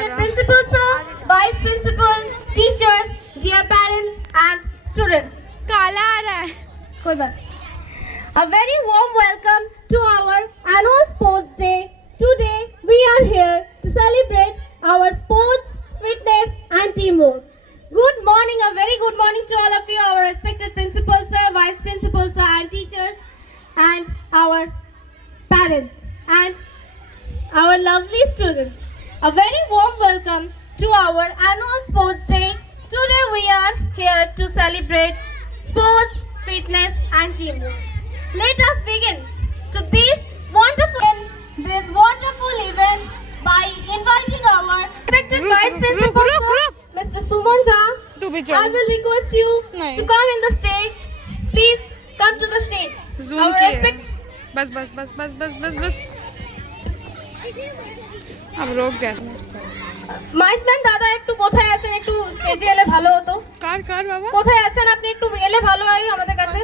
respected principal sir, vice principal, teachers, dear parents and students. काला आ रहा है कोई बात. A very warm welcome to our annual sports day. Today we are here to celebrate our sports, fitness and teamwork. Good morning, a very good morning to all of you, our respected principal sir, vice principal sir and teachers and our parents and our lovely students. A very warm welcome to our annual sports day. Today we are here to celebrate sports, fitness and teamwork. Let us begin to this wonderful event by inviting our respected vice principal sir, Mr. Suman Jha. तू भी I चल will request you नहीं. to come in the stage. Please come to the stage. Zoom Our किए respect- बस बस बस बस बस बस बस अब रोक दे মাইকম্যান দাদা একটু কোথায় আছেন, একটু স্টেজে এলে ভালো হতো. কার কার বাবা কোথায় আছেন আপনি, একটু এলে ভালো হয় আমাদের কাছে.